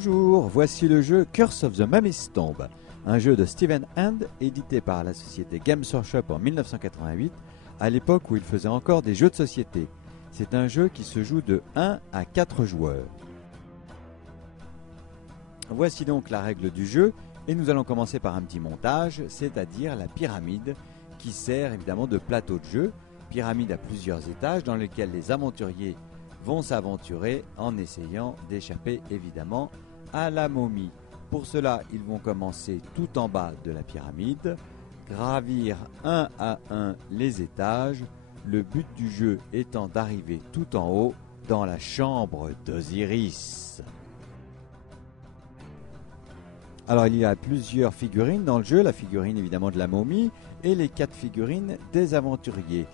Bonjour, voici le jeu Curse of the Mummy's Tomb, un jeu de Steven Hand édité par la société Games Workshop en 1988, à l'époque où il faisait encore des jeux de société. C'est un jeu qui se joue de 1 à 4 joueurs. Voici donc la règle du jeu et nous allons commencer par un petit montage, c'est-à-dire la pyramide qui sert évidemment de plateau de jeu, pyramide à plusieurs étages dans lequel les aventuriers vont s'aventurer en essayant d'échapper évidemment à la momie. Pour cela, ils vont commencer tout en bas de la pyramide, gravir un à un les étages, le but du jeu étant d'arriver tout en haut dans la chambre d'Osiris. Alors il y a plusieurs figurines dans le jeu, la figurine évidemment de la momie et les 4 figurines des aventuriers,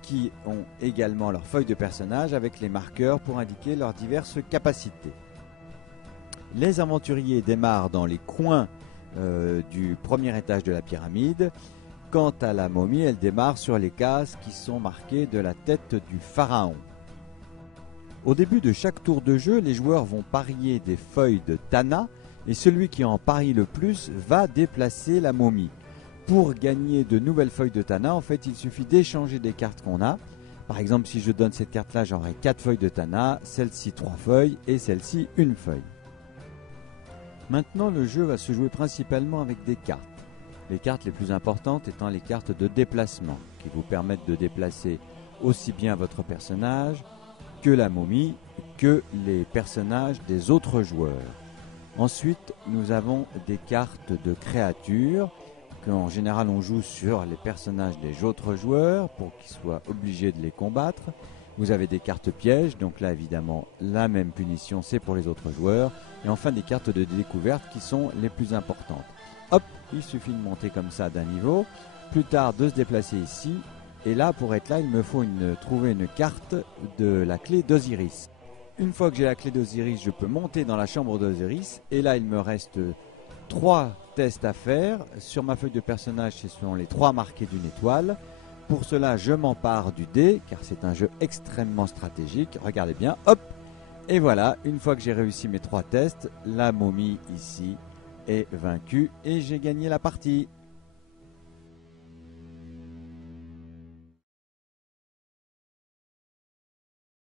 qui ont également leur feuille de personnage avec les marqueurs pour indiquer leurs diverses capacités. Les aventuriers démarrent dans les coins du premier étage de la pyramide. Quant à la momie, elle démarre sur les cases qui sont marquées de la tête du pharaon. Au début de chaque tour de jeu, les joueurs vont parier des feuilles de Tana et celui qui en parie le plus va déplacer la momie. Pour gagner de nouvelles feuilles de Tana, en fait, il suffit d'échanger des cartes qu'on a. Par exemple, si je donne cette carte-là, j'aurai 4 feuilles de Tana, celle-ci 3 feuilles et celle-ci 1 feuille. Maintenant, le jeu va se jouer principalement avec des cartes. Les cartes les plus importantes étant les cartes de déplacement, qui vous permettent de déplacer aussi bien votre personnage que la momie, que les personnages des autres joueurs. Ensuite, nous avons des cartes de créatures, qu'en général on joue sur les personnages des autres joueurs pour qu'ils soient obligés de les combattre. Vous avez des cartes pièges, donc là évidemment la même punition c'est pour les autres joueurs. Et enfin des cartes de découverte qui sont les plus importantes. Hop, il suffit de monter comme ça d'un niveau, plus tard de se déplacer ici. Et là pour être là il me faut trouver une carte de la clé d'Osiris. Une fois que j'ai la clé d'Osiris, je peux monter dans la chambre d'Osiris et là il me reste 3 tests à faire. Sur ma feuille de personnage, ce sont les 3 marqués d'une étoile. Pour cela, je m'empare du dé, car c'est un jeu extrêmement stratégique. Regardez bien, hop. Et voilà, une fois que j'ai réussi mes 3 tests, la momie ici est vaincue et j'ai gagné la partie.